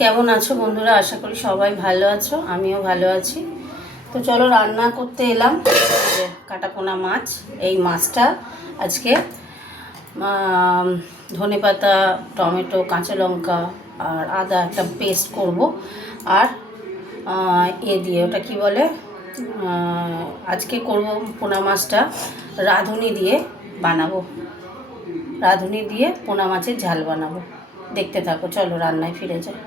কেমন আছো বন্ধুরা? আশা করি সবাই ভালো আছো, আমিও ভালো আছি। তো চলো রান্না করতে এলাম। এই যে কাটাপোনা মাছ, এই মাছটা আজকে ধনেপাতা, টমেটো, কাঁচা লঙ্কা আর আদা একটা পেস্ট করব। আর দিয়ে ওটা কি বলে, আজকে করব পোনা মাছটা রাঁধুনি দিয়ে বানাবো। রাঁধুনি দিয়ে পোনা মাছের ঝাল বানাবো। দেখতে থাকো, চলো রান্নায় ফিরে যাই।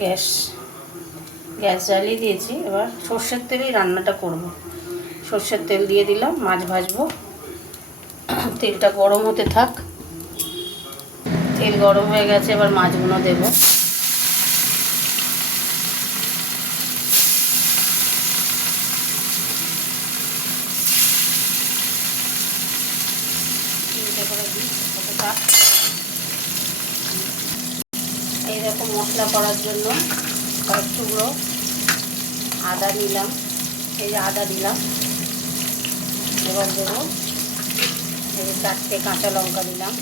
গ্যাস জ্বালিয়ে দিয়েছি। এবার সর্ষের তেলেই রান্নাটা করব। সর্ষের তেল দিয়ে দিলাম, মাছ ভাজবো। তেলটা গরম হতে থাক। তেল গরম হয়ে গেছে, এবার মাছগুলো দেবো। তিনটে করে দিই, হতে থাক। এইরকম মশলা করার জন্য কয়েক টুকরো আদা নিলাম। এই যে আদা দিলাম। এবার দেবো এই যে 4টে কাঁচা লঙ্কা দিলাম।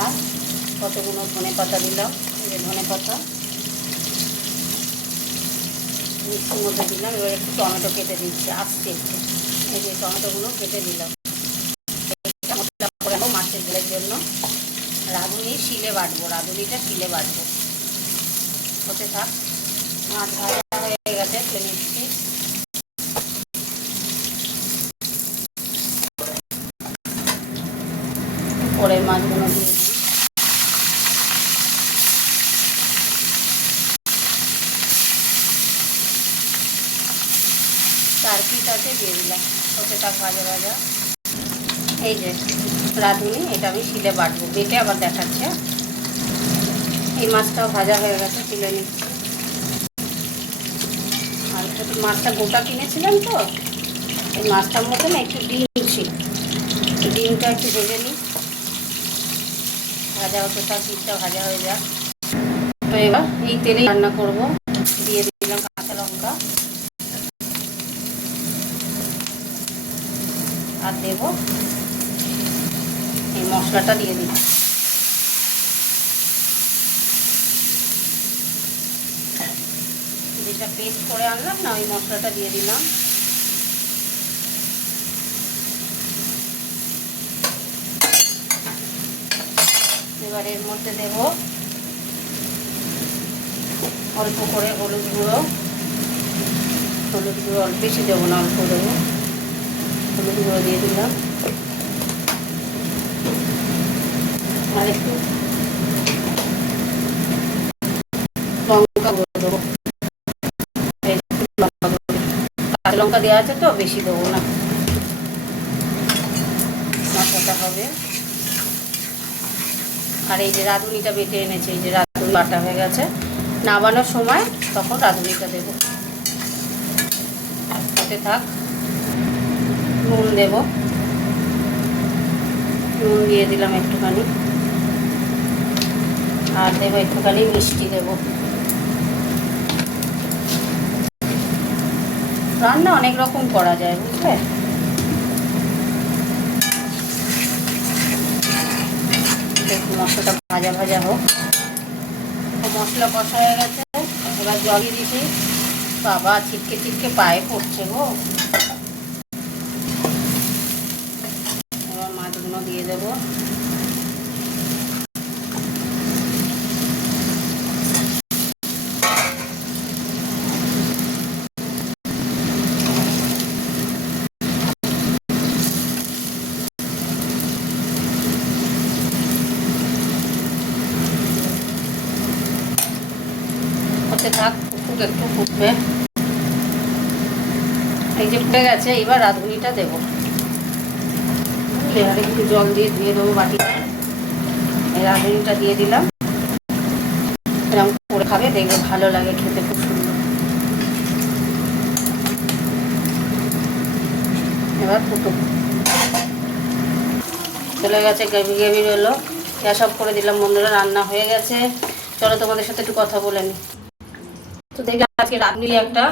আর কতগুলো ধনে পাতা দিলাম। এই যে ধনে পাতা মিক্সির মধ্যে দিলাম। এবার একটু টমেটো কেটে দিচ্ছি, আসছে একটু। এই যে টমেটোগুলো কেটে দিলাম। মশলা করে নেবো মাছের ঝোলের জন্য। রাঁধুনি শিলে বাটবো, রাঁধুনিটা শিলে বাটবো। হতে থাক। মাছ ভাজা হয়ে গেছে, তুলে নিচ্ছি। পরের মাছগুলো দিয়ে দিই। চার পিস আছে, দিয়ে দিলাম। হতে থাক ভাজা ভাজা। এই যে রাঁধুনি, এটা আমি শিলে বাটবো, বেটে আবার দেখাচ্ছে। এই মাছটাও ভাজা হয়ে গেছে, তুলে নিচ্ছি। আর একটু মাছটা গোটা কিনেছিলাম, তো এই মাছটার মধ্যে না একটু ডিম ছিল। ডিমটা একটু ভেজে নিই। ভাজা হতে থাক, ডিমটা ভাজা হয়ে যাক। তো এবার এই তেলেই রান্না করব। দিয়ে দিলাম কাঁচা লঙ্কা আর দেব এই মশলাটা দিয়ে দিলাম। যেটা পেস্ট করে আনলাম না, ওই মশলাটা দিয়ে দিলাম। এবার এর মধ্যে দেব অল্প করে হলুদ গুঁড়ো। হলুদ গুঁড়ো অল্প, বেশি দেবো না, অল্প দেবো। হলুদ গুঁড়ো দিয়ে দিলাম। আর একটু লঙ্কা গুঁড়ো দেবো। কাঁচা লঙ্কা দেওয়া আছে তো, বেশি দেবো না, মশলাটা হবে। আর এই যে রাঁধুনিটা বেটে এনেছে, এই যে রাঁধুনি বাটা হয়ে গেছে। নামানোর সময় তখন রাঁধুনিটা দেবো। হতে থাক। নুন দেব, নুন দিয়ে দিলাম একটুখানি। আর দেবো একটুখানি মিষ্টি দেবো। রান্না অনেক রকম করা যায়, বুঝলে। মশলাটা ভাজা ভাজা হোক। মশলা কষা হয়ে গেছে, এবার জল দিয়ে দিয়েছি। বাবা, ছিটকে ছিটকে পায়ে পড়ছে গো। এবার মাছগুলো দিয়ে দেবো। হতে থাক, একটু ফুটবে। এই যে ফুটে গেছে, এবার রাঁধুনিটা দেবো। এবারে একটু জল দিয়ে ধুয়ে দেবো বাটিটা। এই রাঁধুনিটা দিয়ে দিলাম। এরকম করে খাবে, দেখবে ভালো লাগে খেতে, খুব সুন্দর। এবার ফুটো চলে গেছে, গ্রেভি গ্রেভি রইলো। গ্যাস অফ করে দিলাম। বন্ধুরা, রান্না হয়ে গেছে। চলো তোমাদের সাথে একটু কথা বলে নিই। তো দেখলাম আজকে রাঁধুনি একটা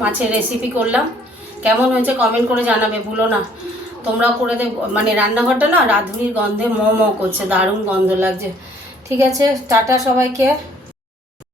মাছের রেসিপি করলাম। কেমন হয়েছে কমেন্ট করে জানাবে, ভুলো না। তোমরাও করে দেব। মানে রান্নাঘরটা না রাঁধুনির গন্ধে ম ম করছে, দারুণ গন্ধ লাগছে। ঠিক আছে, টাটা সবাইকে।